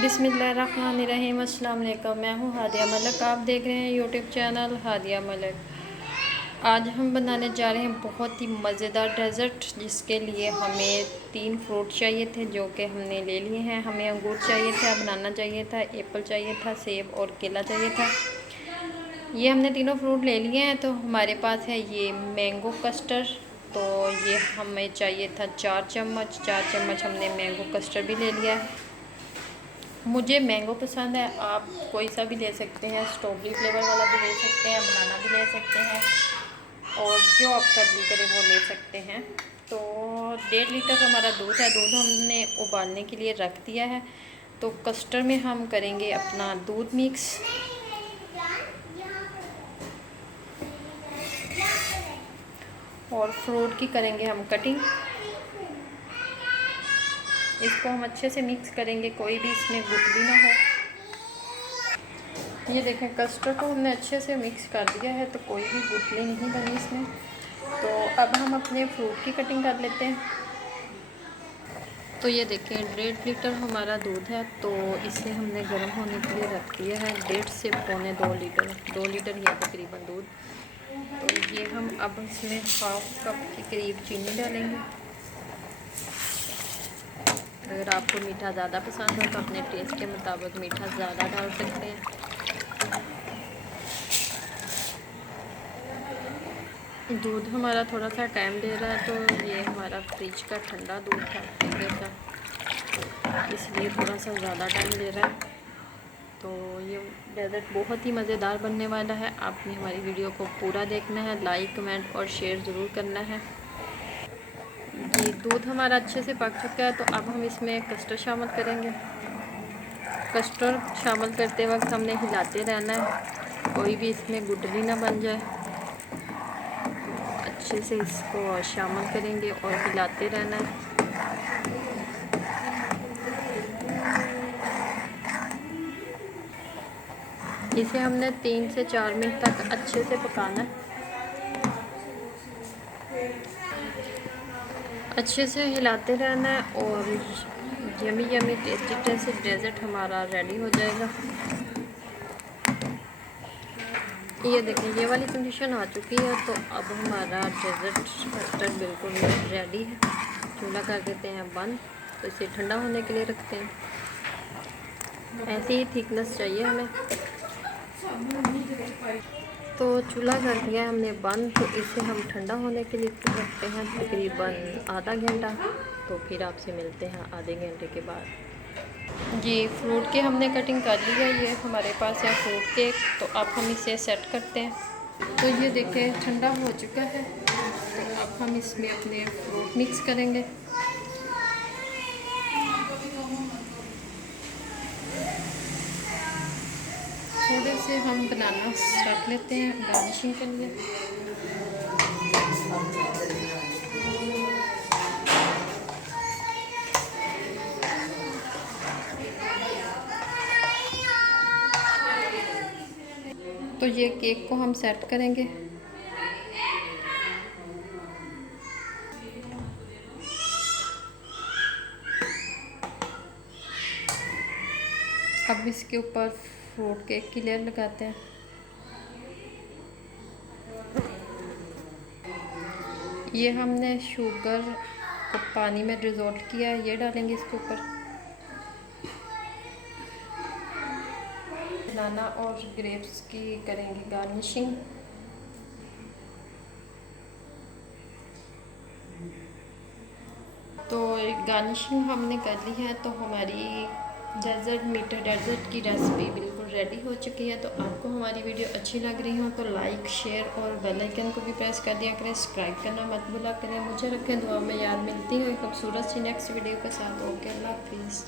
बिस्मिल्लाहिर्रहमानिर्रहीम। अस्सलाम वालेकुम। मैं हूँ हादिया मलिक, आप देख रहे हैं यूट्यूब चैनल हादिया मलिक। आज हम बनाने जा रहे हैं बहुत ही मज़ेदार डेज़र्ट, जिसके लिए हमें 3 फ्रूट चाहिए थे जो कि हमने ले लिए हैं। हमें अंगूर चाहिए था, बनाना चाहिए था, एप्पल चाहिए था, सेब और केला चाहिए था। ये हमने तीनों फ्रूट ले लिए हैं। तो हमारे पास है ये मैंगो कस्टर्ड, तो ये हमें चाहिए था 4 चम्मच। 4 चम्मच हमने मैंगो कस्टर्ड भी ले लिया है। मुझे मैंगो पसंद है, आप कोई सा भी ले सकते हैं, स्ट्रॉबेरी फ्लेवर वाला भी ले सकते हैं, बनाना भी ले सकते हैं, और जो आपका दिल करे वो ले सकते हैं। तो 1.5 लीटर हमारा दूध है, दूध हमने उबालने के लिए रख दिया है। तो कस्टर्ड में हम करेंगे अपना दूध मिक्स, और फ्रूट की करेंगे हम कटिंग। इसको हम अच्छे से मिक्स करेंगे, कोई भी इसमें गुठली ना हो। ये देखें, कस्टर्ड को हमने अच्छे से मिक्स कर दिया है, तो कोई भी गुठली नहीं बनी इसमें। तो अब हम अपने फ्रूट की कटिंग कर लेते हैं। तो ये देखें, 1.5 लीटर हमारा दूध है, तो इसे हमने गर्म होने के लिए रख दिया है। 1.5 से पौने 2 लीटर, 2 लीटर या तकरीबन दूध। तो ये हम अब इसमें 1/2 कप के करीब चीनी डालेंगे। अगर आपको मीठा ज़्यादा पसंद हो तो अपने टेस्ट के मुताबिक मीठा ज़्यादा डाल सकते हैं। दूध हमारा थोड़ा सा टाइम ले रहा है, तो ये हमारा फ्रिज का ठंडा दूध है जैसा, इसलिए थोड़ा सा ज़्यादा टाइम ले रहा है। तो ये डेज़र्ट बहुत ही मज़ेदार बनने वाला है। आपने हमारी वीडियो को पूरा देखना है, लाइक कमेंट और शेयर ज़रूर करना है। ये दूध हमारा अच्छे से पक चुका है, तो अब हम इसमें कस्टर्ड शामिल करेंगे। कस्टर्ड शामिल करते वक्त हमने हिलाते रहना है, कोई भी इसमें गुठली ना बन जाए। अच्छे से इसको शामिल करेंगे और हिलाते रहना है। इसे हमने 3 से 4 मिनट तक अच्छे से पकाना है। अच्छे से हिलाते रहना है और yummy yummy tasty tasty dessert हमारा रेडी हो जाएगा। ये देखें, ये वाली कंडीशन आ चुकी है, तो अब हमारा डेज़र्ट कस्टर्ड बिल्कुल रेडी है। चूल्हा कर देते हैं बंद, तो इसे ठंडा होने के लिए रखते हैं। ऐसी ही थिकनेस चाहिए हमें। तो चूल्हा कर दिया हमने बंद, तो इसे हम ठंडा होने के लिए रखते हैं तकरीबन आधा घंटा। तो फिर आपसे मिलते हैं आधे घंटे के बाद। जी, फ्रूट के हमने कटिंग कर ली है, ये हमारे पास है फ्रूट केक। तो अब हम इसे सेट करते हैं। तो ये देखें, ठंडा हो चुका है, तो अब हम इसमें अपने फ्रूट मिक्स करेंगे। थोड़े से हम बनाना रख लेते हैं गार्निशिंग के लिए। तो ये केक को हम सेट करेंगे। अब इसके ऊपर फ्रूट केक की लेयर लगाते हैं। ये हमने शुगर को पानी में डिज़ोल्व किया है, ये डालेंगे इसके ऊपर। बनाना और ग्रेप्स की करेंगे गार्निशिंग। तो गार्निशिंग हमने कर ली है, तो हमारी डेज़र्ट मीठा डेज़र्ट की रेसिपी बिल्कुल रेडी हो चुकी है। तो आपको हमारी वीडियो अच्छी लग रही हो तो लाइक शेयर और बेल आइकन को भी प्रेस कर दिया करें। सब्सक्राइब करना मत भूला करें। मुझे रखें दुआ में याद। मिलती है खूबसूरत सी नेक्स्ट वीडियो के साथ। ओके, अल्लाह हाफिज़।